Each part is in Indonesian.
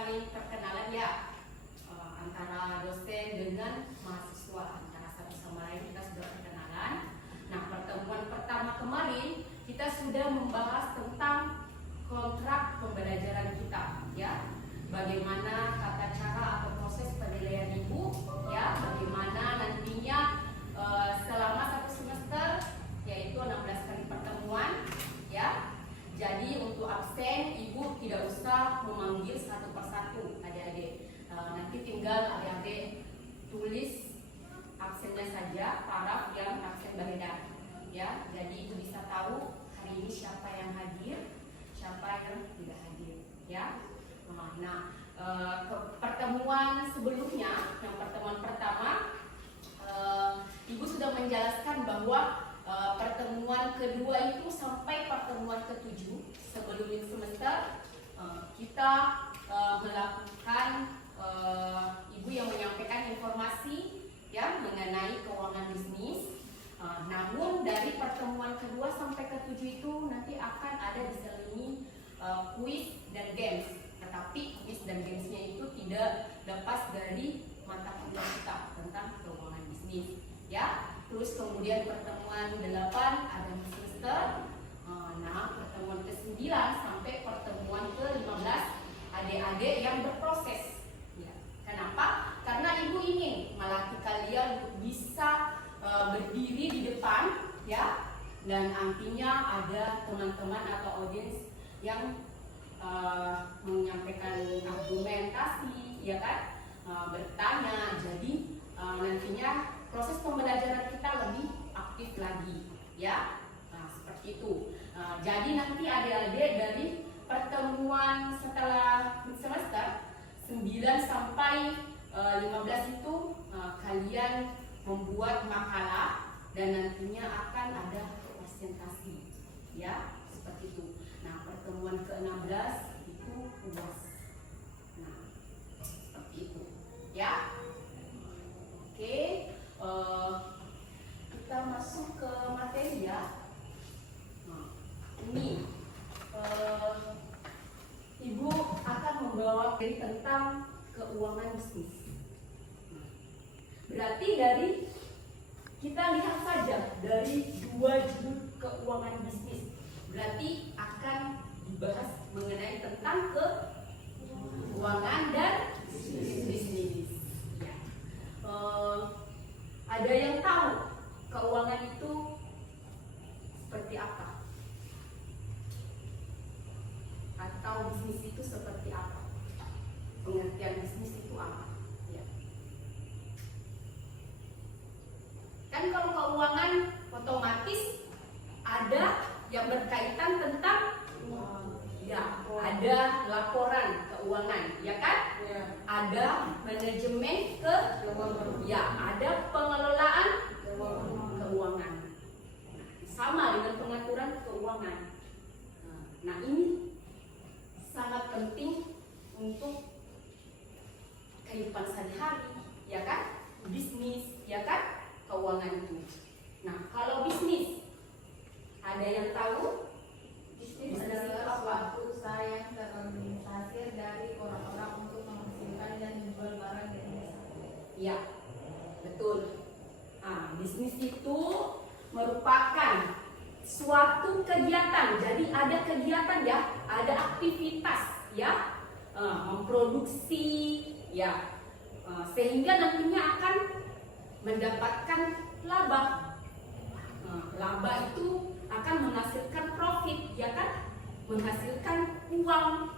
saling perkenalan ya, antara dosen dengan mahasiswa, antara satu sama lain kita sudah perkenalan. Nah, pertemuan pertama kemarin kita sudah membahas tentang kontrak pembelajaran kita, ya. Bagaimana tata cara atau proses penilaian ibu, ya. Bagaimana nantinya selama satu semester, yaitu 16 kali pertemuan, ya. Jadi untuk absen ibu tidak usah memanggil satu persatu adik-adik. Nanti tinggal adik-adik tulis absennya saja, paraf yang absen beredar, ya. Jadi ibu bisa tahu hari ini siapa yang hadir, siapa yang tidak hadir, ya. Nah, pertemuan sebelumnya, yang pertemuan pertama, ibu sudah menjelaskan bahwa pertemuan kedua itu sampai pertemuan ke-7 sebelum semester kita melakukan ibu yang menyampaikan informasi ya mengenai keuangan bisnis. Namun dari pertemuan kedua sampai ke-7 itu nanti akan ada diselingi kuis dan games. Tetapi kuis dan gamesnya itu tidak lepas dari mata kuliah kita tentang keuangan bisnis, ya. Terus kemudian pertemuan 8 ada semester. Nah, pertemuan ke-9 sampai pertemuan ke-15 adik-adik yang berproses. Ya. Kenapa? Karena ibu ingin melatih kalian untuk bisa berdiri di depan, ya. Dan nantinya ada teman-teman atau audiens yang menyampaikan argumentasi, ya kan, bertanya. Jadi nantinya proses pembelajaran kita lebih aktif lagi, ya. Nah, seperti itu. Jadi nanti adik-adik dari pertemuan setelah semester 9 sampai 15 itu kalian membuat makalah dan nantinya akan ada presentasi, ya, seperti itu. Nah, pertemuan ke-16 itu UAS. Nah, seperti itu, ya. Oke, kita masuk ke materi, ya. Nah, ini ibu akan membawa tentang keuangan bisnis. Berarti dari kita lihat saja dari 2 judul keuangan bisnis, berarti akan dibahas mengenai tentang keuangan dan bisnis. Ya. Ada yang tahu keuangan itu seperti apa? Atau bisnis itu seperti apa? Pengertian bisnis itu apa? Ya. Kan kalau keuangan otomatis ada yang berkaitan tentang ya, ada laporan keuangan, ya kan? Ya. Ada manajemen ya, ada pengelolaan keuangan. Sama dengan pengaturan keuangan. Nah, ini sangat penting untuk kehidupan sehari-hari, ya kan? Bisnis, ya kan? Keuangan itu. Nah, kalau bisnis, ada yang tahu? Bisnis adalah suatu usaha yang terorganisir dari orang-orang untuk menghasilkan dan menjual barang dan jasa. Ya, betul. Nah, bisnis itu merupakan suatu kegiatan. Jadi ada kegiatan, ya, ada aktivitas, ya, memproduksi, ya, sehingga nantinya akan mendapatkan laba. Laba itu akan menghasilkan profit, ya kan? Menghasilkan uang,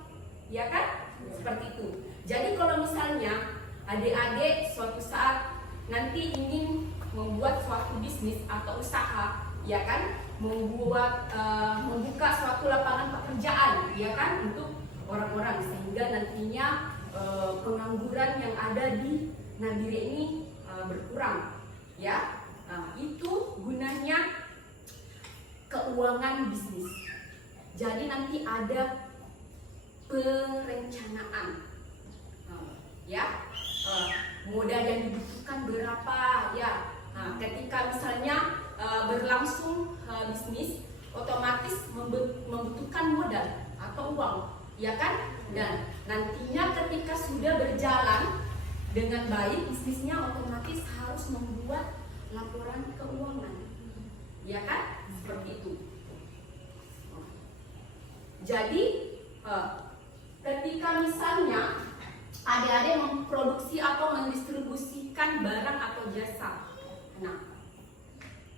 ya kan? Seperti itu. Jadi kalau misalnya adik-adik suatu saat nanti ingin membuat suatu bisnis atau usaha, ya kan? Membuka suatu lapangan pekerjaan, ya kan? Untuk orang-orang sehingga nantinya pengangguran yang ada di Nabire ini berkurang, ya. Itu gunanya keuangan bisnis. Jadi nanti ada perencanaan, ya, modal yang dibutuhkan berapa, ya. Ketika misalnya berlangsung bisnis, otomatis membutuhkan modal atau uang, ya kan? Dan nantinya ketika sudah berjalan dengan baik, bisnisnya otomatis harus membuat laporan keuangan, ya kan? Seperti itu. Jadi ketika misalnya adik-adik memproduksi atau mendistribusikan barang atau jasa, nah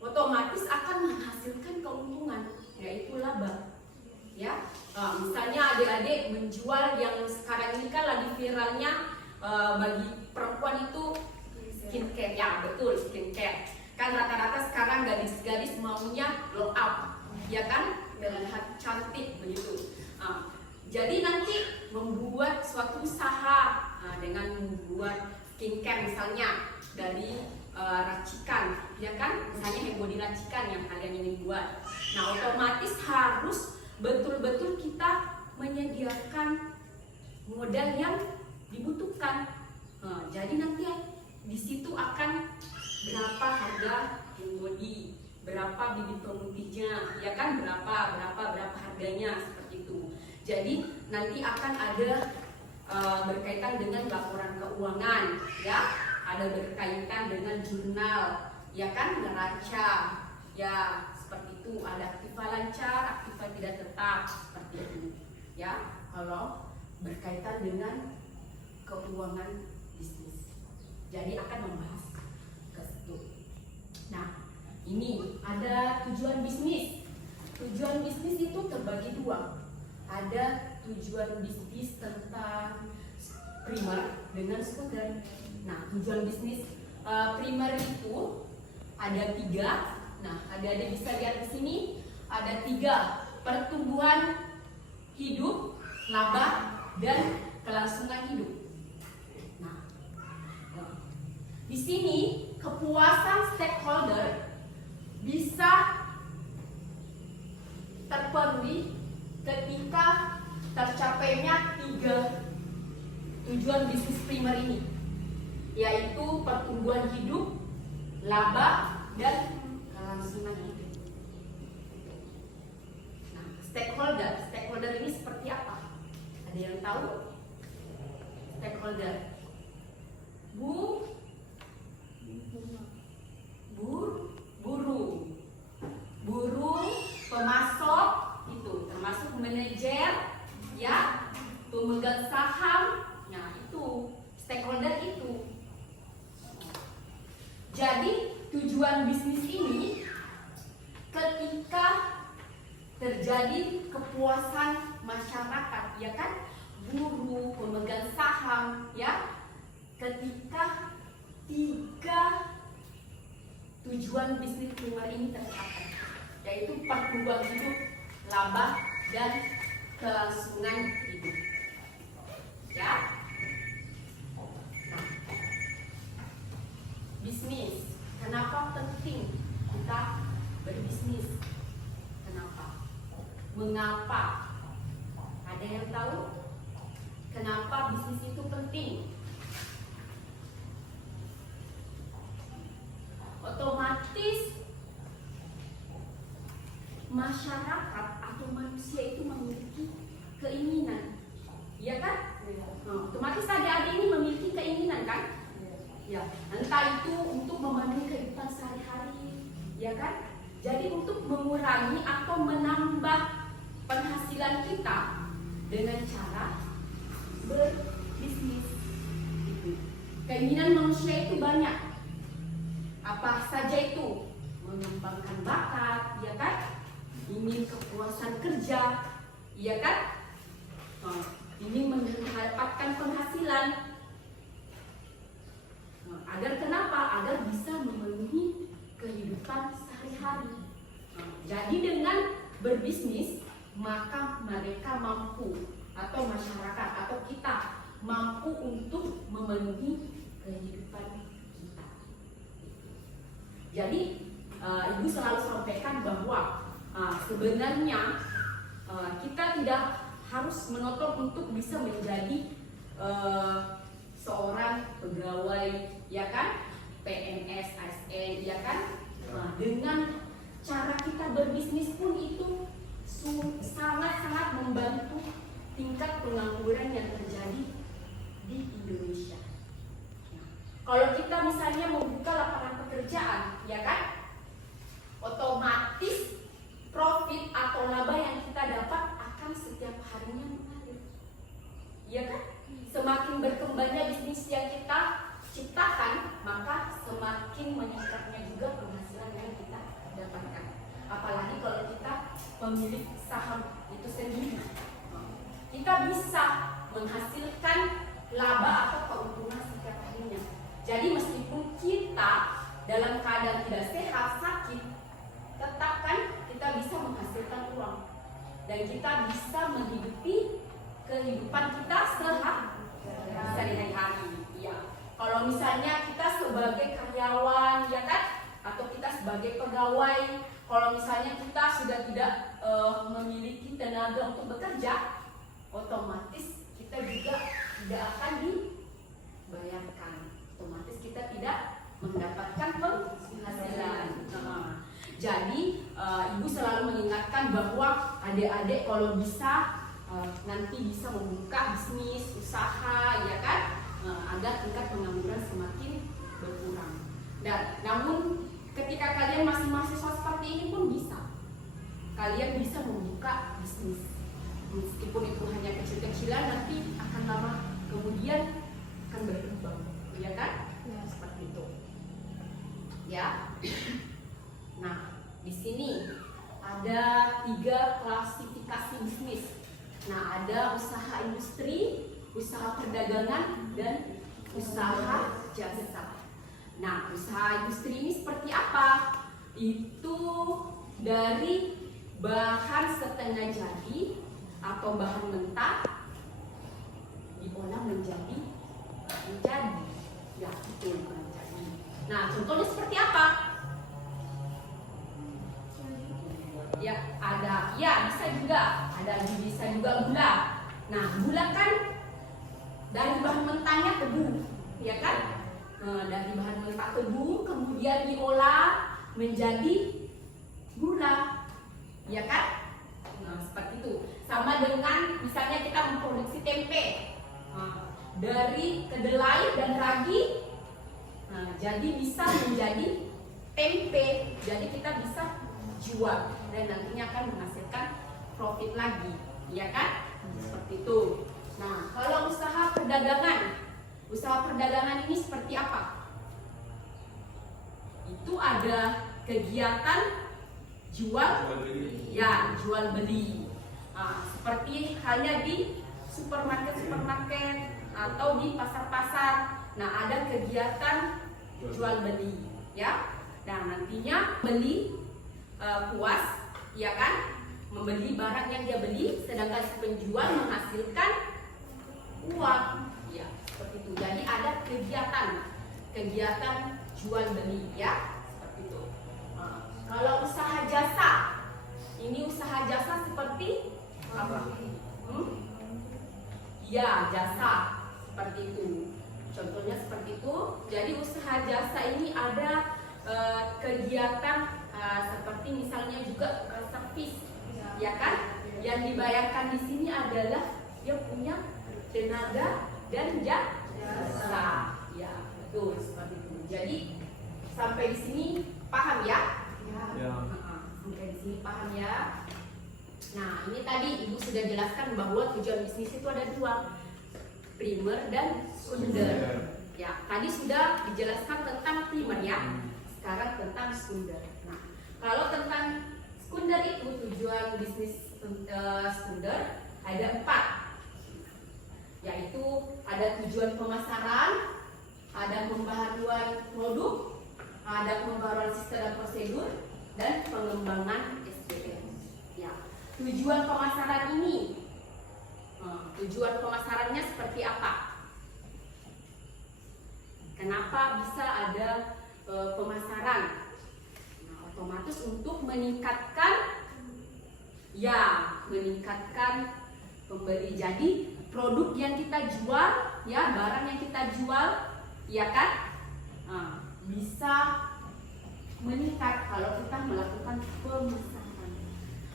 otomatis akan menghasilkan keuntungan, yaitu laba. Ya, misalnya adik-adik menjual yang sekarang ini kan lagi viralnya bagi perempuan itu skincare, ya betul, skincare. Kan rata-rata sekarang gadis-gadis maunya glow up, ya kan, terlihat cantik begitu. Jadi nanti membuat suatu usaha dengan membuat skincare misalnya dari racikan, ya kan, misalnya hair body racikan yang kalian ingin buat. Nah otomatis harus betul-betul kita menyediakan modal yang dibutuhkan. Jadi nanti di situ akan berapa harga hair body, berapa bibit pemutihnya, ya kan, berapa harganya, seperti itu. Jadi nanti akan ada berkaitan dengan laporan keuangan, ya, ada berkaitan dengan jurnal, ya kan, neraca, ya seperti itu. Ada aktiva lancar, aktiva tidak tetap, seperti itu, ya. Kalau berkaitan dengan keuangan bisnis, jadi akan membahas ke situ. Nah, ini ada tujuan bisnis. Tujuan bisnis itu terbagi dua. Ada tujuan bisnis tentang primer dengan sekunder. Nah, tujuan bisnis primer itu ada 3. Nah, adik-adik bisa lihat di sini ada 3: pertumbuhan hidup, laba, dan kelangsungan hidup. Nah, di sini kepuasan stakeholder bisa terpenuhi ketika tercapainya 3 tujuan bisnis primer ini, yaitu pertumbuhan hidup, laba, dan kelangsungan hidup. Nah, stakeholder ini seperti apa? Ada yang tahu? Stakeholder, buruh, pemasok, itu termasuk manajer, ya, pemegang saham. Nah, itu stakeholder itu. Jadi tujuan bisnis ini ketika terjadi kepuasan masyarakat, ya kan, buruh, pemegang saham, ya, ketika 3 tujuan bisnis primer ini tercapai, yaitu pertumbuhan hidup, laba, dan kelangsungan hidup, ya. Nah, bisnis, kenapa penting kita berbisnis? Kenapa? Mengapa? Ada yang tahu kenapa bisnis itu penting? Otomatis masyarakat atau manusia itu memiliki keinginan, ya kan? Otomatis adik-adik ini memiliki keinginan, kan? Ya, entah itu untuk memenuhi kehidupan sehari-hari, ya kan? Jadi untuk mengurangi atau menambah penghasilan kita dengan cara berbisnis. Keinginan manusia itu banyak. Apa saja itu? Mengembangkan bakat, ya kan? Ingin kepuasan kerja, ya kan? Ingin mendapatkan penghasilan. Agar kenapa? Agar bisa memenuhi kehidupan sehari-hari. Jadi dengan berbisnis, maka mereka mampu, atau masyarakat atau kita mampu untuk memenuhi kehidupan kita. Jadi Ibu selalu sampaikan bahwa sebenarnya kita tidak harus menuntut untuk bisa menjadi seorang pegawai, ya kan, PNS, ASN, ya kan. Dengan cara kita berbisnis pun itu sangat-sangat membantu tingkat pengangguran yang terjadi berkembangnya bisnis yang kita ciptakan, maka semakin meningkatnya juga penghasilan yang kita dapatkan. Apalagi kalau kita pemilik saham itu sendiri, kita bisa menghasilkan laba atau keuntungan setiap harinya. Jadi meskipun kita dalam keadaan tidak sehat, sakit, tetap kan kita bisa menghasilkan uang dan kita bisa menghidupi kehidupan kita sehari-hari. Ya. Kalau misalnya kita sebagai karyawan, ya kan, atau kita sebagai pegawai, kalau misalnya kita sudah tidak memiliki tenaga untuk bekerja, otomatis kita juga tidak akan dibayarkan. Otomatis kita tidak mendapatkan penghasilan. Jadi ibu selalu mengingatkan bahwa adik-adik kalau bisa nanti bisa membuka bisnis, usaha, ya kan, agar tingkat pengangguran semakin berkurang. Dan namun ketika kalian masih mahasiswa seperti ini pun bisa, kalian bisa membuka bisnis. Meskipun itu hanya kecil-kecilan, nanti akan lama kemudian akan berkembang, ya kan? Ya, seperti itu. Ya. Nah, di sini ada 3 klasifikasi bisnis. Nah, ada usaha industri, usaha perdagangan, dan usaha jasa. Nah, usaha industri ini seperti apa? Itu dari bahan setengah jadi atau bahan mentah diolah menjadi ya, betul, menjadi. Nah, contohnya seperti apa? Ya, ada, ya bisa juga, bisa juga gula. Nah, gula kan dari bahan mentahnya tebu, ya kan? Dari bahan mentah tebu kemudian diolah menjadi gula, ya kan? Nah, seperti itu. Sama dengan misalnya kita memproduksi tempe, dari kedelai dan ragi, jadi bisa menjadi tempe. Jadi kita bisa jual dan nantinya akan menghasilkan profit lagi, ya kan? Seperti itu. Nah, kalau usaha perdagangan ini seperti apa? Itu ada kegiatan jual beli. Seperti halnya di supermarket atau di pasar-pasar. Nah, ada kegiatan jual beli, ya. Nah, nantinya beli puas, ya kan, membeli barang yang dia beli, sedangkan si penjual menghasilkan uang, ya, seperti itu. Jadi ada kegiatan jual beli, ya, seperti itu. Kalau usaha jasa, ini usaha jasa seperti apa? Ya, jasa seperti itu. Contohnya seperti itu. Jadi usaha jasa ini ada kegiatan seperti misalnya juga servis, ya kan? Yang dibayarkan di sini adalah dia punya tenaga dan jasa, ya, betul seperti itu. Jadi sampai di sini paham ya? Ya. Sampai di sini paham ya? Nah, ini tadi ibu sudah jelaskan bahwa tujuan bisnis itu ada 2, primer dan sekunder. Ya, tadi sudah dijelaskan tentang primer ya. Sekarang tentang sekunder. Nah, kalau tentang sekunder itu tujuan bisnis sekunder ada 4, yaitu ada tujuan pemasaran, ada pembaharuan produk, ada pembaharuan sistem dan prosedur, dan pengembangan SDM. Ya, tujuan pemasaran ini, tujuan pemasarannya seperti apa? Kenapa bisa ada pemasaran? Nah, otomatis untuk meningkatkan pembeli. Jadi produk yang kita jual, ya, barang yang kita jual, ya kan, bisa meningkat kalau kita melakukan pemasaran.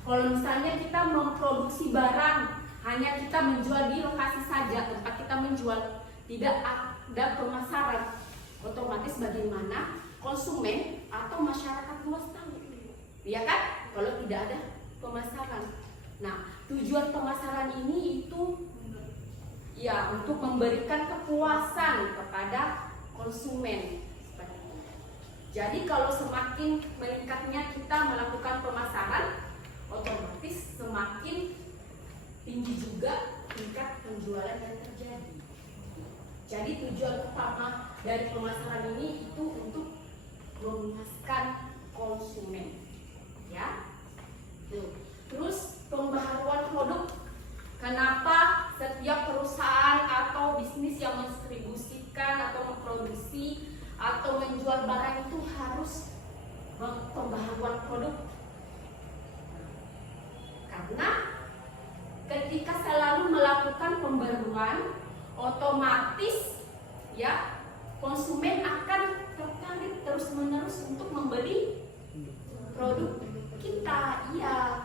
Kalau misalnya kita memproduksi barang, hanya kita menjual di lokasi saja tempat kita menjual, tidak ada pemasaran, otomatis bagaimana konsumen atau masyarakat luas tahu, ya kan? Kalau tidak ada pemasaran. Nah, tujuan pemasaran ini itu Ya, untuk memberikan kepuasan kepada konsumen seperti itu. Jadi kalau semakin meningkatnya kita melakukan pemasaran, otomatis semakin tinggi juga tingkat penjualan yang terjadi. Jadi tujuan utama dari pemasaran ini itu untuk memuaskan konsumen, ya. Terus pembaharuan produk. Kenapa setiap perusahaan atau bisnis yang mendistribusikan atau memproduksi atau menjual barang itu harus pembaharuan produk? Karena ketika selalu melakukan pembaruan, otomatis ya konsumen akan tertarik terus-menerus untuk membeli produk kita. Ya,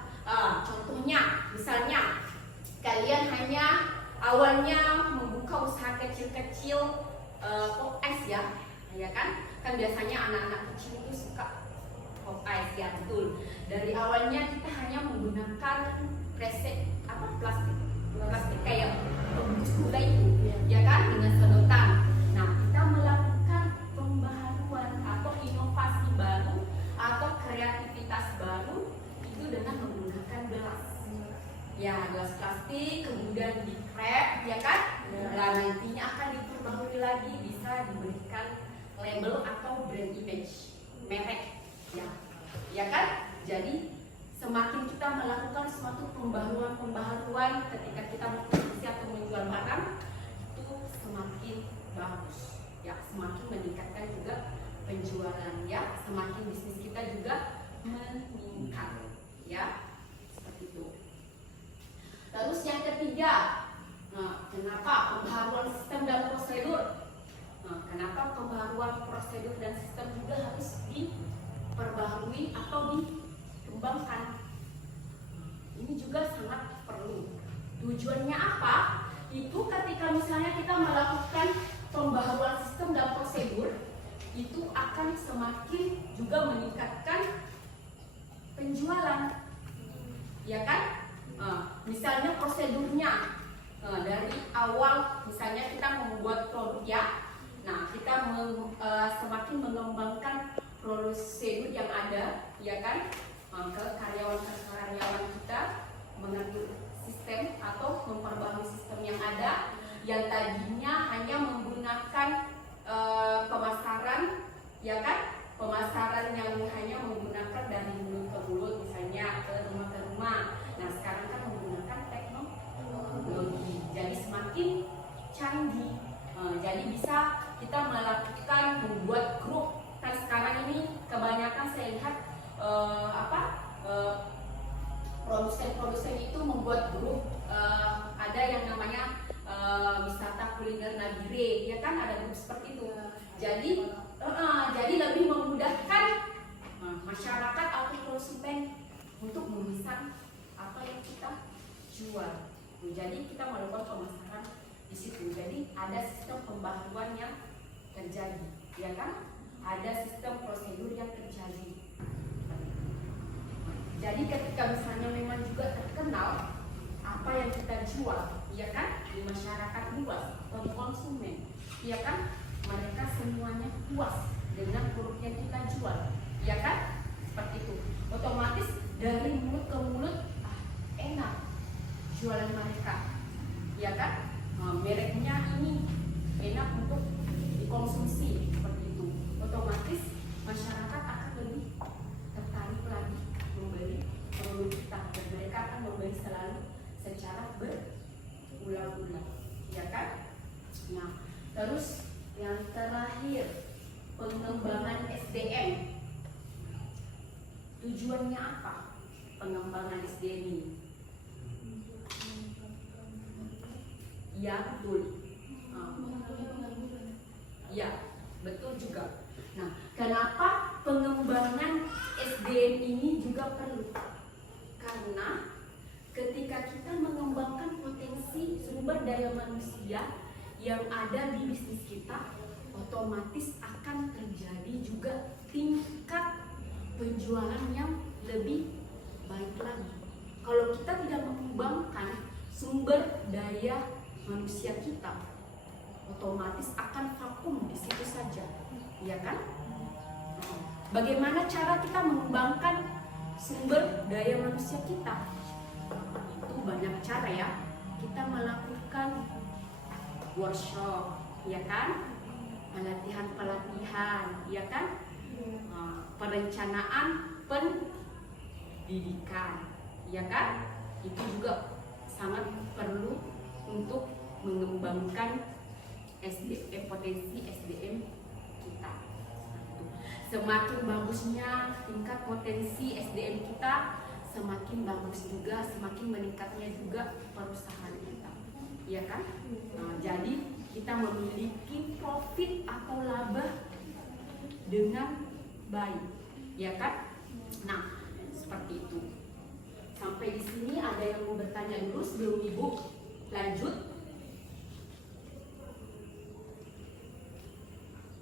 contohnya misalnya kalian hanya awalnya membuka usaha kecil-kecil pop ice ya kan? Kan biasanya anak-anak kecil itu suka pop ice, ya betul. Dari awalnya kita hanya menggunakan plastik kayak pembungkus gula itu, ya kan, dengan sedotan. Nah, kita melakukan pembaharuan atau inovasi baru atau kreativitas baru itu dengan menggunakan gelas. Ya, gelas plastik kemudian di wrap, ya kan? Nah, nantinya akan diperbarui lagi, bisa diberikan label atau brand image, merek, ya kan? Jadi semakin kita melakukan suatu pembaharuan ketika kita memproduksi atau menjual barang, itu semakin bagus, ya, semakin meningkatkan juga penjualan, ya, semakin bisnis kita juga meningkat, ya, seperti itu. Terus yang ketiga, kenapa pembaharuan sistem dan prosedur? Kenapa pembaharuan prosedur dan sistem juga harus diperbaharui atau dikembangkan? Ini juga sangat perlu. Tujuannya apa? Itu ketika misalnya kita melakukan pembaharuan sistem dan prosedur, itu akan semakin juga meningkatkan penjualan, ya kan? Misalnya prosedurnya dari awal, misalnya kita membuat produk, ya. Nah, kita semakin mengembangkan prosedur yang ada, ya kan, ke karyawan kita, mengatur sistem atau memperbarui sistem yang ada, yang tadinya hanya menggunakan pemasaran, ya kan, pemasaran yang hanya menggunakan dari mulut ke mulut, misalnya ke rumah ke rumah. Nah, sekarang kan menggunakan teknologi, jadi semakin canggih. Jadi bisa kita melakukan membuat grup. Kan sekarang ini kebanyakan saya lihat produsen itu membuat grup, ada yang namanya wisata kuliner Nagire, ya kan, ada grup seperti itu. Jadi lebih memudahkan masyarakat atau konsumen untuk memesan apa yang kita jual. Jadi kita melakukan pemasaran di situ. Jadi ada sistem pembaharuan yang terjadi, ya kan? Ada sistem prosedur yang terjadi. Jadi ketika misalnya memang juga terkenal apa yang kita jual, ya kan, di masyarakat luas atau konsumen, ya kan, mereka semuanya puas dengan produk yang kita jual, ya kan, seperti itu. Otomatis dari mulut ke mulut, enak jualan mereka, ya kan, mereknya ini enak untuk dikonsumsi, seperti itu. Otomatis masyarakat akan lebih tertarik lagi membeli produk kita, dan mereka akan membeli selalu secara berulang-ulang, ya kan? Nah, terus yang terakhir, pengembangan SDM. Tujuannya apa pengembangan SDM ini? Ya, betul. Ya, betul juga. Nah, kenapa pengembangan SDM ini juga perlu? Karena ketika kita mengembangkan potensi sumber daya manusia yang ada di bisnis kita, otomatis akan terjadi juga tingkat penjualan yang lebih baik lagi. Kalau kita tidak mengembangkan sumber daya manusia kita, otomatis akan vakum di situ saja, ya kan? Bagaimana cara kita mengembangkan sumber daya manusia kita? Itu banyak cara ya. Kita melakukan workshop, ya kan? Pelatihan, ya kan? Perencanaan pendidikan, ya kan? Itu juga sangat perlu untuk mengembangkan potensi SDM kita. Semakin bagusnya tingkat potensi SDM kita, semakin bagus juga, semakin meningkatnya juga perusahaan kita, ya kan? Jadi kita memiliki profit atau laba dengan baik, ya kan? Nah, seperti itu. Sampai di sini ada yang mau bertanya dulu sebelum Ibu lanjut?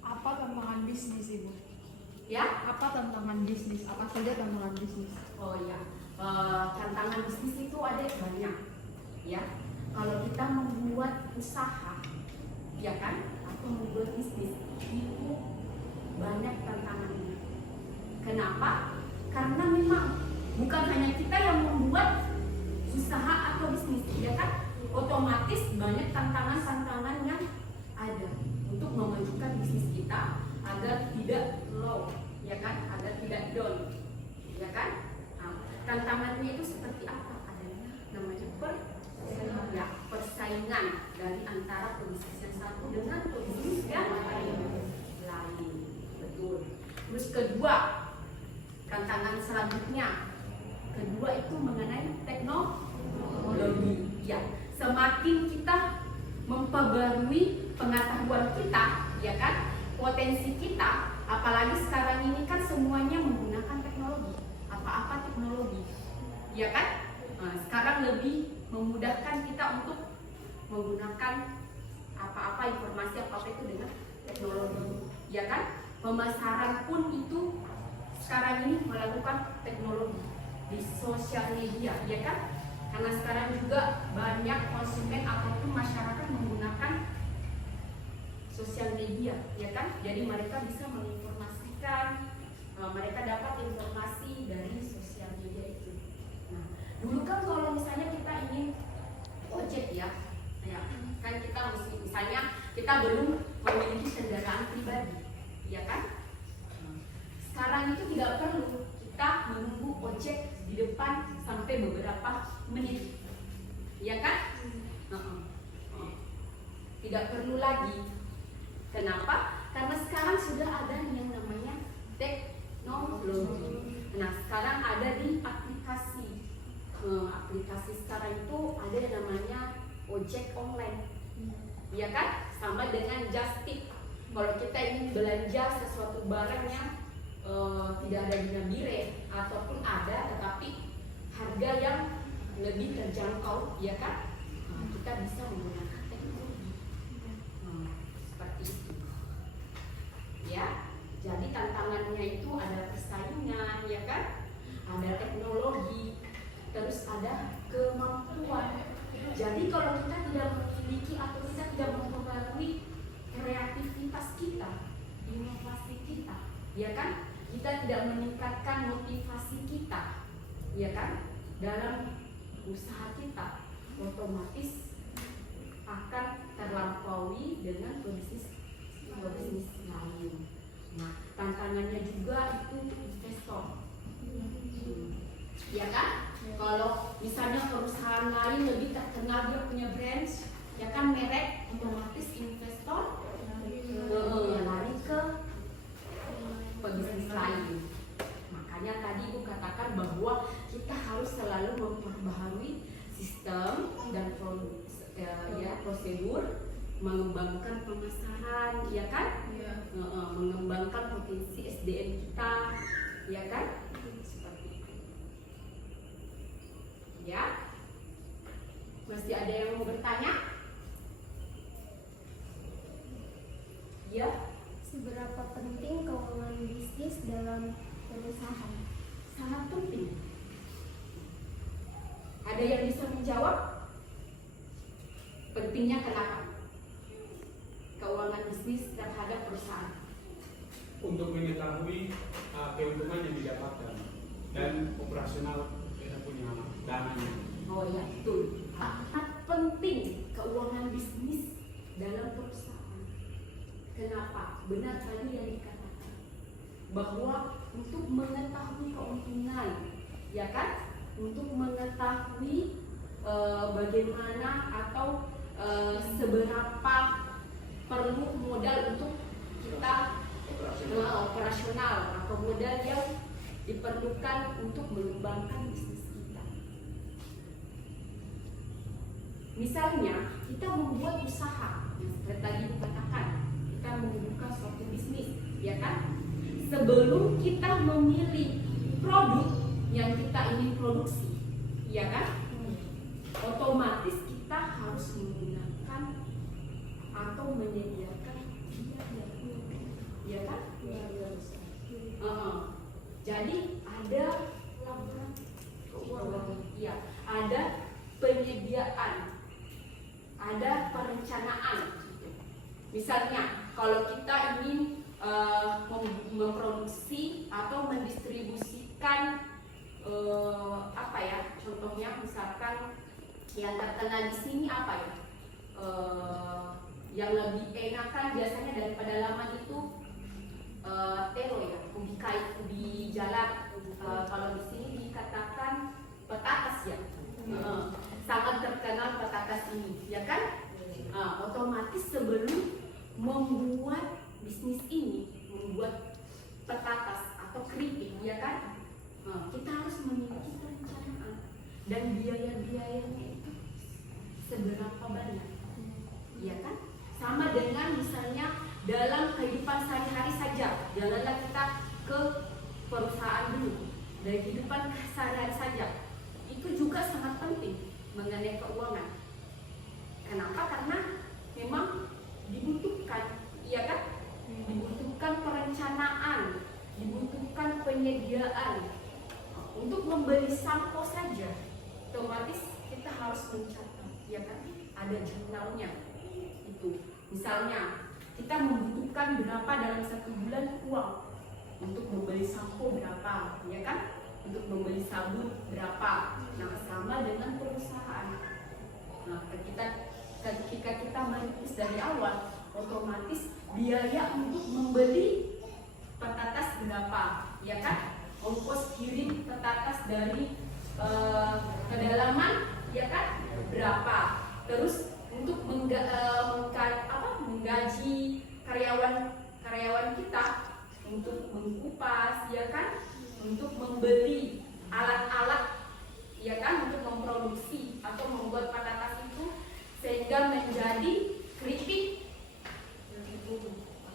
Apa tantangan bisnis, Ibu? Ya? Apa tantangan bisnis? Apa saja tantangan bisnis? Oh iya, tantangan bisnis itu ada banyak, ya. Kalau kita membuat usaha, ya kan, atau membuat bisnis itu banyak tantangannya. Kenapa? Karena memang bukan hanya kita yang membuat usaha atau bisnis, ya kan? Otomatis banyak tantangan-tantangan yang ada untuk memajukan bisnis kita agar tidak low, ya kan? Agar tidak down, ya kan? Nah, tantangannya itu seperti apa? Adanya namanya persaingan dari antara pebisnis yang satu dengan pebisnis yang lain. Betul. Terus kedua, tantangan selanjutnya, kedua itu mengenai teknologi. Ya, semakin kita memperbarui pengetahuan kita, ya kan, potensi kita, apalagi sekarang ini kan semuanya menggunakan teknologi, apa-apa teknologi, ya kan? Nah, sekarang lebih memudahkan kita untuk menggunakan apa-apa informasi apa-apa itu dengan teknologi, ya kan? Pemasaran pun itu sekarang ini melakukan teknologi di sosial media, ya kan? Karena sekarang juga banyak konsumen ataupun masyarakat menggunakan sosial media, ya kan? Jadi mereka bisa menginformasikan, mereka dapat informasi dari sosial media itu. Nah, dulu kan kalau misalnya kita ingin ojek, ya kan kita mesti, misalnya kita belum memiliki kendaraan pribadi, ya kan? Sekarang itu tidak perlu kita menunggu ojek di depan sampai beberapa menit, ya kan? Tidak perlu lagi. Kenapa? Karena sekarang sudah ada yang namanya teknologi. Nah, sekarang ada di aplikasi. Aplikasi sekarang itu ada yang namanya ojek online, ya kan? Sama dengan Just Tip. Kalau kita ingin belanja sesuatu barang yang tidak ada di Nabire ataupun ada tetapi harga yang lebih terjangkau, ya kan? Kita bisa menggunakan teknologi. Seperti itu, ya. Jadi tantangannya itu ada persaingan, ya kan? Ada teknologi, terus ada kemampuan. Jadi kalau kita tidak memiliki atau kita tidak memperbarui kreativitas kita, inovasi kita, ya kan? Kita tidak meningkatkan motivasi kita, ya kan? Dalam usaha kita, otomatis akan terlampaui dengan bisnis lain. Nah, tantangannya juga itu investor, ya kan? Kalau misalnya perusahaan lain lebih terkenal, dia punya brand, ya kan, merek, otomatis investor lari ke pebisnis lain. Makanya tadi Ibu katakan bahwa kita harus selalu memperbaharui sistem dan prosedur, mengembangkan pemasaran, ya kan? Mengembangkan potensi SDM kita, ya kan? Seperti itu. Ya, masih ada yang mau bertanya? Ya. Seberapa penting keuangan bisnis dalam perusahaan? Sangat penting. Ada yang bisa menjawab? Pentingnya kenapa? Keuangan bisnis terhadap perusahaan. Untuk mengetahui keuntungan yang didapatkan dan operasional kita punya dananya. Oh ya, betul. Sangat penting keuangan bisnis dalam perusahaan. Kenapa? Benar tadi yang dikatakan bahwa untuk mengetahui keuntungan, ya kan? Untuk mengetahui bagaimana atau seberapa perlu modal untuk kita operasional atau modal yang diperlukan untuk mengembangkan bisnis kita. Misalnya kita membuat usaha, seperti tadi dikatakan, kita membuka suatu bisnis, ya kan? Sebelum kita memilih produk yang kita ingin produksi, ya kan? Otomatis kita harus menggunakan atau menyediakan biaya, ya kan? Jadi ada laporan keuangan, ya, ada penyediaan, ada perencanaan. Misalnya, kalau kita ingin memproduksi atau mendistribusikan apa ya? Contohnya, misalkan yang terkenal di sini apa ya? Yang lebih enakan biasanya daripada laman itu tero ya, ubi jalan. Kalau di sini dikatakan petatas ya, sangat terkenal petatas ini, ya kan? Otomatis sebelum membuat bisnis ini, membuat petatas atau keripik, ya kan? Kita harus memiliki perencanaan dan biaya-biayanya itu seberapa banyak, ya kan? Sama dengan misalnya dalam kehidupan sehari-hari saja, janganlah kita ke perusahaan dulu. Dari kehidupan sehari-hari saja, itu juga sangat penting mengenai keuangan. Kenapa? Karena memang dibutuhkan, iya kan? Dibutuhkan perencanaan, dibutuhkan penyediaan. Untuk membeli sampo saja, otomatis kita harus mencatat, ya kan? Ada jurnalnya. Itu, misalnya kita membutuhkan berapa dalam satu bulan uang untuk membeli sampo berapa, ya kan? Untuk membeli sabun berapa. Nah, sama dengan perusahaan. Nah, ketika kita merintis dari awal, otomatis biaya untuk membeli petatas berapa, ya kan? Ongkos kirim petatas dari kedalaman, ya kan? Berapa? Terus untuk menggaji karyawan kita, untuk mengkupas, ya kan? Untuk membeli alat-alat, ya kan? Untuk memproduksi atau membuat petatas itu sehingga menjadi keripik itu,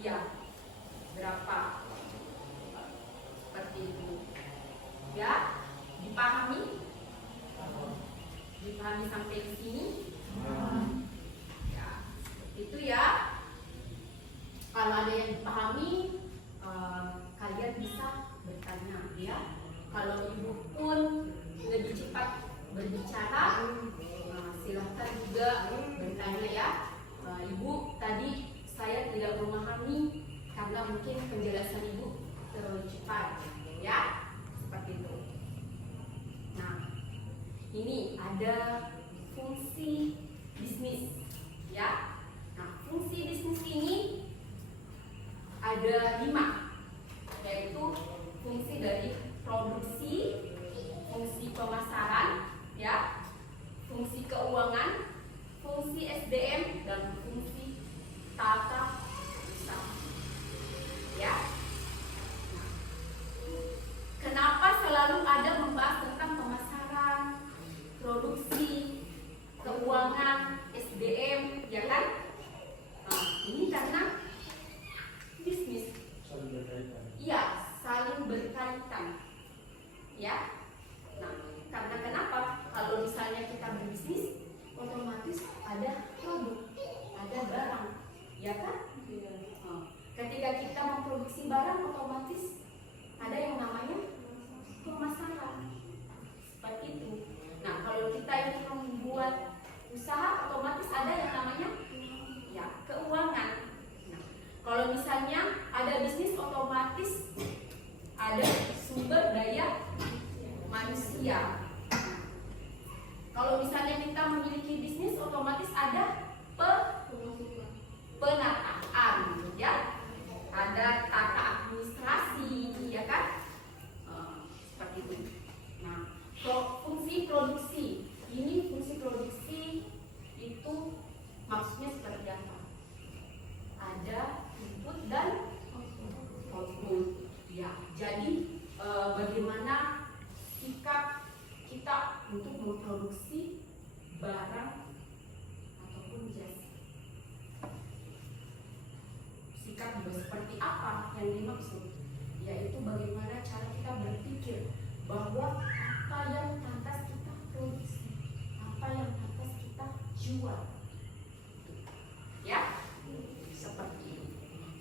ya, berapa? Seperti itu, ya, dipahami sampai di sini, ya, itu ya. Kalau ada yang dipahami, kalian bisa bertanya, ya. Kalau ibu pun lebih cepat berbicara, silahkan juga bertanya, ya. Ibu tadi saya tidak memahami karena mungkin penjelasan ibu terlalu cepat, ya, seperti itu. Nah, ini ada fungsi bisnis, ya. Nah, fungsi bisnis ini ada 5, yaitu fungsi dari produksi, fungsi pemasaran, ya, fungsi keuangan, fungsi SDM, dan fungsi tata usaha, ya. Nah, kenapa selalu ada membahas tentang pemasaran, produksi, keuangan, SDM, ya kan? Nah, ini karena bisnis, otomatis ada sumber daya manusia. Kalau misalnya kita memiliki bisnis, otomatis ada penataan, ya, ada tata administrasi, ya kan? Seperti itu. Nah, fungsi produksi, ini fungsi produksi itu maksudnya seperti apa? Ada input dan output, ya. Jadi bagaimana sikap kita untuk memproduksi barang ataupun jasa. Sikap seperti apa yang dimaksud? Yaitu bagaimana cara kita berpikir bahwa apa yang pantas kita produksi, apa yang pantas kita jual. Ya, seperti itu.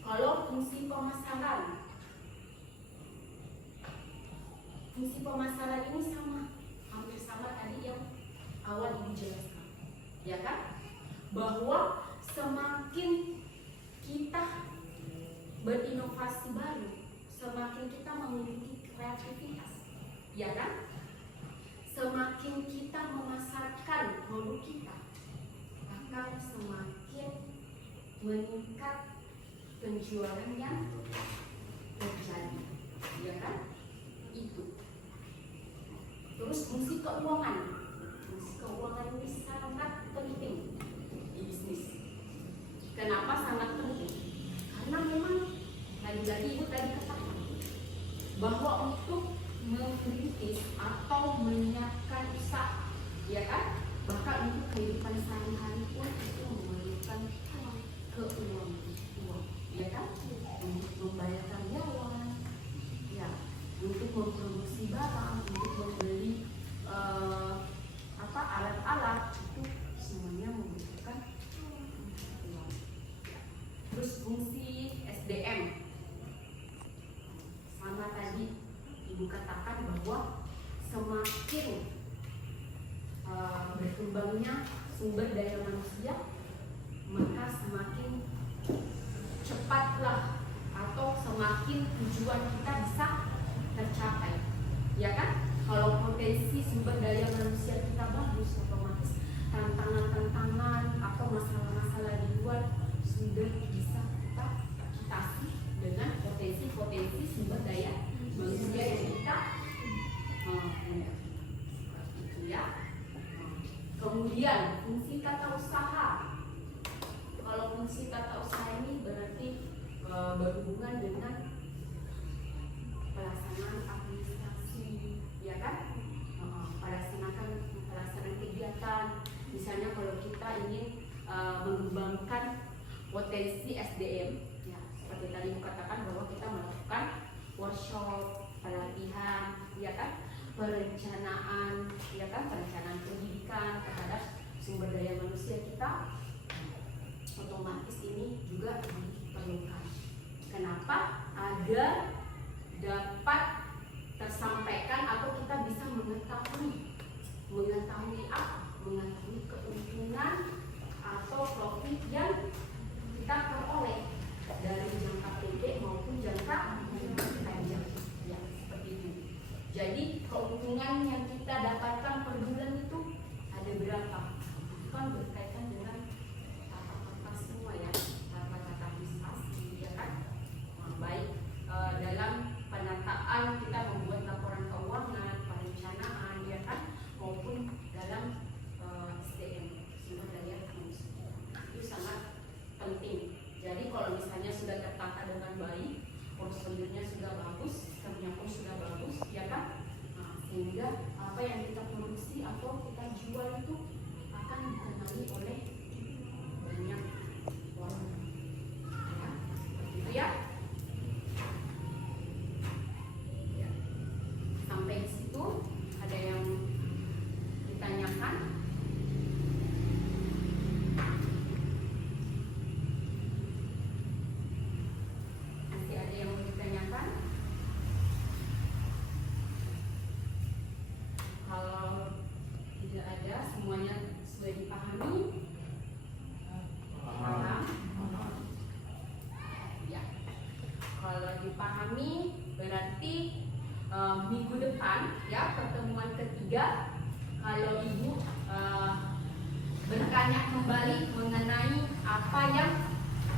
Kalau fungsi pemasaran, ini sama, hampir sama tadi yang awal Ibu jelaskan, ya kan? Bahwa semakin kita berinovasi baru, semakin kita memiliki kreativitas, ya kan? Semakin kita memasarkan produk kita, akan semakin meningkat penjualan yang terjadi, ya kan? Itu. Terus fungsi keuangan ini sangat penting di bisnis. Kenapa sangat penting? Karena memang lagi-lagi Ibu tadi katakan bahwa untuk merintis atau menyiapkan usaha, ya kan? Bahkan untuk kehidupan sehari-hari pun itu memerlukan keuangan, ya kan? Untuk membayar karyawan, ya, untuk memproduksi barang, untuk membeli alat-alat, itu semuanya membutuhkan uang. Terus fungsi SDM, sama tadi Ibu katakan bahwa semakin berkembangnya sumber daya manusia, maka semakin cepatlah atau semakin tujuan kita bisa tercapai, ya kan? Kalau potensi sumber daya manusia kita bagus, otomatis tantangan-tantangan atau masalah-masalah di luar sudah bisa kita atasi dengan potensi-potensi sumber daya manusia yang kita punya. Itu ya. Kemudian fungsi tata usaha. Kalau fungsi tata usaha ini berarti berhubungan dengan pelaksanaan administrasi, ya kan? Pelaksanaan kegiatan. Misalnya kalau kita ingin mengembangkan potensi SDM, ya, seperti tadi Ibu katakan bahwa kita melakukan workshop, pelatihan, ya kan? Perencanaan, ya kan? Perencanaan pendidikan terhadap sumber daya manusia kita, otomatis ini juga diperlukan. Kenapa? Agar dapat tersampaikan atau kita bisa mengetahui apa? Mengetahui keuntungan atau profit yang kita peroleh dari jangka pendek maupun jangka panjang, ya, seperti itu. Jadi keuntungan yang kita dapatkan per bulan itu ada berapa? Kan berkaitan dengan tata semua, ya, tata administrasi, ya kan? Baik dalam penataan kita membuat laporan keuangan, perencanaan, ya kan, maupun dalam SDM, sumber daya manusia. Itu sangat penting. Jadi kalau misalnya sudah tertata dengan baik, portfolionya sudah bagus, sistemnya pun sudah bagus, ya kan, sehingga apa yang kita produksi atau kita jual itu akan dikenali oleh banyak orang, ya, seperti itu ya. Sampai di situ ada yang ditanyakan? Masih ada yang mau ditanyakan? Kalau tidak ada, semuanya sudah dipahami, dipahami. Berarti minggu depan ya, pertemuan ketiga, kalau ibu bertanya kembali mengenai apa yang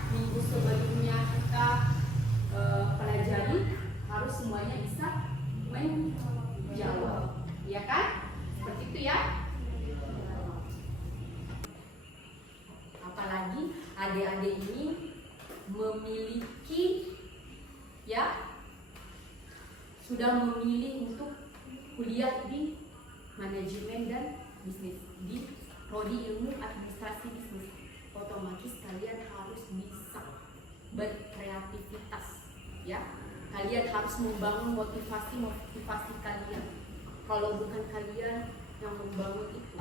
minggu sebelumnya kita pelajari, harus semuanya bisa menjawab, ya kan? Seperti itu ya. Apalagi adik-adik ini memiliki, ya, sudah memilih untuk kuliah di manajemen dan bisnis di prodi ilmu administrasi bisnis. Otomatis kalian harus bisa berkreativitas, ya. Kalian harus membangun motivasi kalian. Kalau bukan kalian yang membangun itu,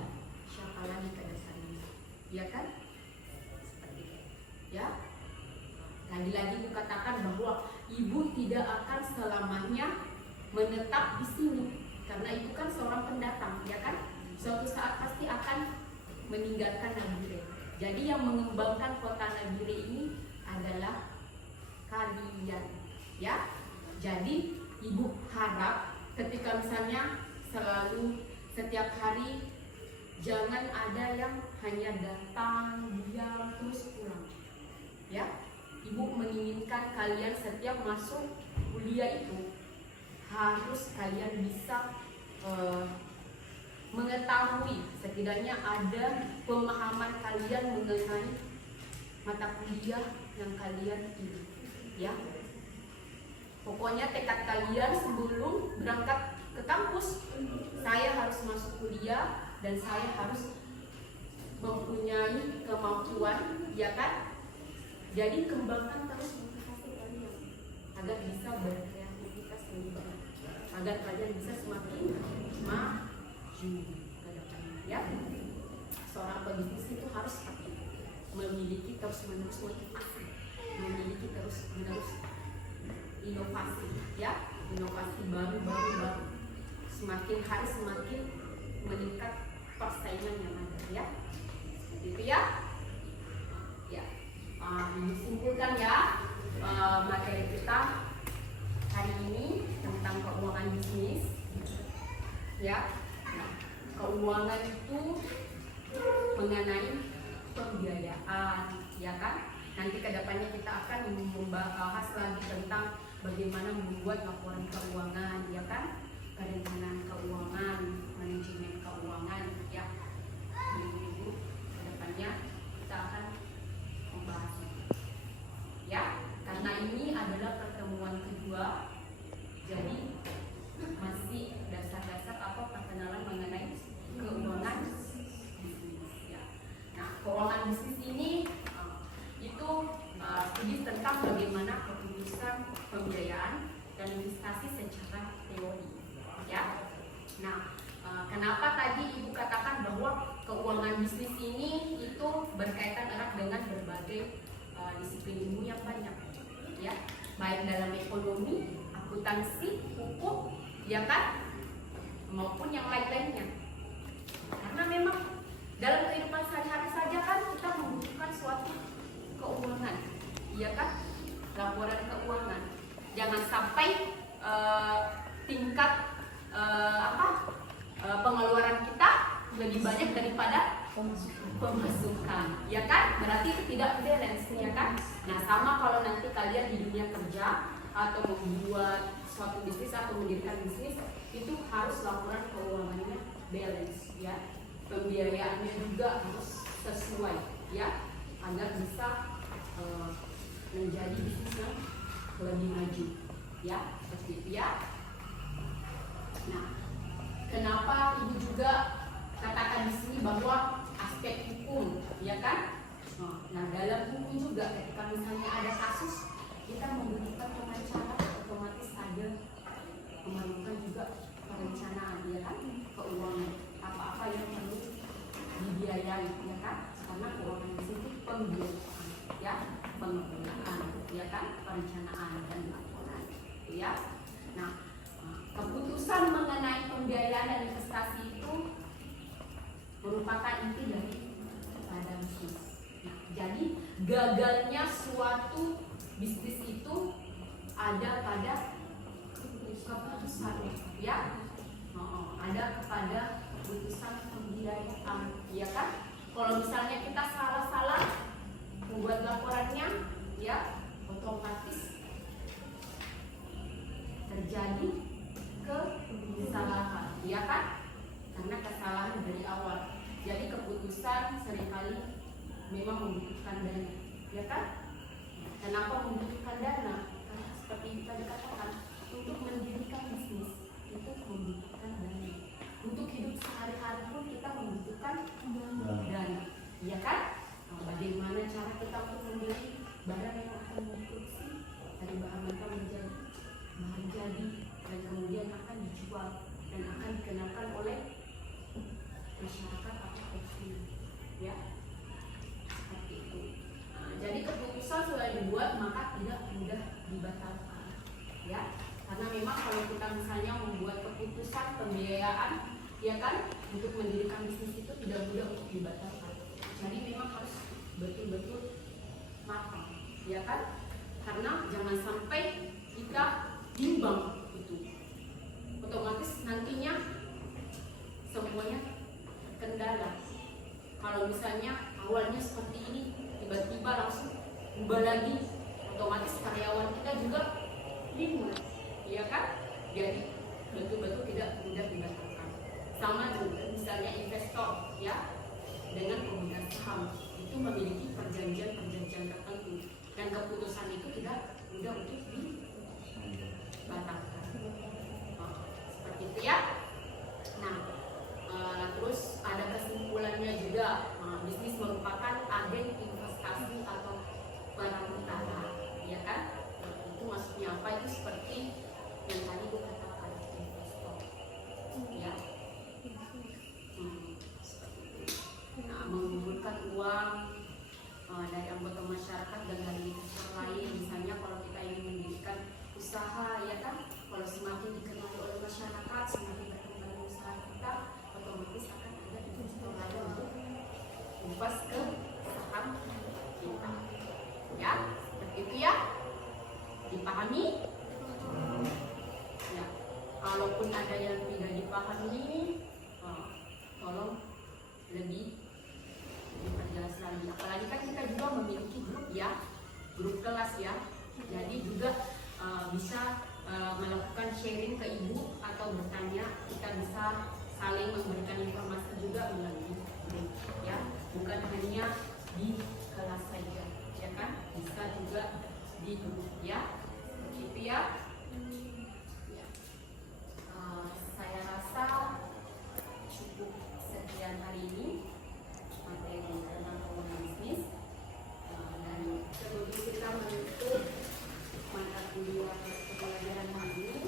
siapa lagi ke dasarnya, ya kan? Seperti itu, ya. Lagi-lagi ibu katakan bahwa ibu tidak akan selamanya menetap di sini, karena ibu kan seorang pendatang, ya kan? Suatu saat pasti akan meninggalkan Nagire. Jadi yang mengembangkan kota Nagire ini adalah kalian, ya. Jadi ibu harap ketika misalnya selalu setiap hari jangan ada yang hanya datang, diam, terus pulang, ya. Ibu menginginkan kalian setiap masuk kuliah itu harus kalian bisa mengetahui, setidaknya ada pemahaman kalian mengenai mata kuliah yang kalian pilih, ya. Pokoknya tekad kalian sebelum berangkat ke kampus, saya harus masuk kuliah dan saya harus mempunyai kemampuan, ya kan? Jadi kembangkan terus motivasi kalian agar bisa berkreativitas lebih baik, agar kalian bisa semakin maju ke depannya, ya. Seorang pebisnis itu harus seperti itu, memiliki terus-menerus motivasi, memiliki terus-menerus inovasi, ya, inovasi baru. Semakin hari semakin meningkat persaingan yang ada, ya. Seperti itu, ya. Ya. Disimpulkan ya materi kita hari ini tentang keuangan bisnis, ya. Nah, keuangan itu mengenai pembiayaan, ya kan? Nanti kedepannya kita akan membahas lagi tentang bagaimana membuat laporan keuangan, ya kan? Perencanaan keuangan, manajemen keuangan, ya. Ibu-ibu, kedepannya kita akan membahas itu, ya. Karena ini adalah pertemuan kedua, jadi masih dasar-dasar atau perkenalan mengenai keuangan bisnis, ya. Nah, keuangan bisnis ini itu studi tentang bagaimana keputusan pembiayaan dan investasi secara teori, ya. Nah, kenapa tadi ibu katakan bahwa keuangan bisnis ini itu berkaitan erat dengan berbagai disiplin ilmu yang banyak, ya, baik dalam ekonomi, akuntansi, hukum, ya kan, maupun yang lain-lainnya. Karena memang dalam kehidupan sehari-hari saja kan kita membutuhkan suatu keuangan, iya kan? Laporan keuangan. Jangan sampai tingkat pengeluaran kita lebih banyak daripada pemasukan, ya kan? Berarti itu tidak balance, ya kan? Nah, sama kalau nanti kalian di dunia kerja atau membuat suatu bisnis atau mendirikan bisnis, itu harus laporan keuangannya balance, ya. Pembiayaannya juga harus sesuai, ya, agar bisa menjadi bisnis yang lebih maju, ya, seperti itu, ya. Nah, kenapa ibu juga katakan di sini bahwa aspek hukum, ya kan? Nah, dalam hukum juga ketika misalnya ada kasus, kita membutuhkan pengacara, otomatis ada memerlukan juga perencanaan, ya kan? Keuangan, apa-apa yang perlu dibiayai, ya kan? Karena keuangan di situ pembiayaan, ya, pengelolaan, ya kan? Perencanaan dan laporan, ya. Nah, keputusan mengenai pembiayaan dan investasi itu merupakan inti dari bisnis. Nah, jadi gagalnya suatu bisnis itu ada pada keputusan, ya. Ada kepada keputusan pembiayaan, ya kan? Kalau misalnya kita salah-salah membuat laporannya, ya otomatis terjadi kesalahan, ya kan? Karena kesalahan dari awal. Jadi keputusan seringkali memang membutuhkan dana, ya kan? Kenapa membutuhkan dana? Karena seperti kita dikatakan, untuk mendirikan bisnis itu membutuhkan dana. Untuk hidup sehari-hari pun kita membutuhkan dana, ya kan? Bagaimana cara kita untuk membeli barang yang akan memproduksi dari bahan mentah menjadi bahan jadi dan kemudian akan dijual dan akan dikenakan oleh masyarakat atau konsumen, ya seperti itu. Jadi keputusan sudah dibuat maka tidak mudah dibatalkan, ya karena memang kalau kita misalnya membuat keputusan pembiayaan, ya kan, untuk mendirikan bisnis itu tidak mudah untuk dibatalkan. Jadi memang harus betul-betul matang, ya kan? Karena jangan sampai kita bimbang itu, otomatis nantinya semuanya terkendala. Kalau misalnya awalnya seperti ini, tiba-tiba langsung ubah lagi, otomatis karyawan kita juga bingung, ya kan? Jadi betul-betul tidak mudah dibatalkan. Sama juga misalnya investor, ya, dengan pemegang saham itu memiliki perjanjian-perjanjian tertentu dan keputusan itu tidak mudah untuk dibatalkan. Seperti itu, ya. Nah, terus ada kesimpulannya juga, bisnis merupakan agen investasi atau barang utama, ya kan? Itu maksudnya apa? Itu seperti yang tadi gue katakan, investor, ya. Mengumpulkan uang dari anggota masyarakat dan dari investor lain. Misalnya kalau kita ingin mendirikan usaha, ya kan, kalau semakin dikenali oleh masyarakat, semakin berkembang usaha kita, otomatis akan ada investor lain untuk invest ke saham kita, ya seperti itu, ya. Dipahami? Ya, kalaupun ada yang tidak dipahami, tolong lebih diperjelas lagi. Apalagi kan kita juga memiliki grup, ya, grup kelas, ya. Jadi juga bisa melakukan sharing ke ibu atau bertanya, kita bisa saling memberikan informasi juga melalui grup, ya. Bukan hanya di kelas saja, ya kan? Bisa juga di grup, ya. Begitu, ya. Saya rasa cukup sekian hari ini materi tentang pengembangan bisnis, dan sebelum kita menutup mata kuliah pembelajaran hari ini,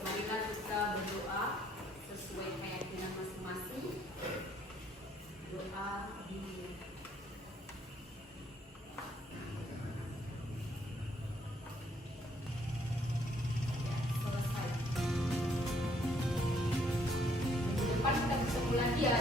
marilah kita berdoa sesuai keyakinan masing-masing. Doa di selesai. Minggu depan kita bertemu lagi, ya.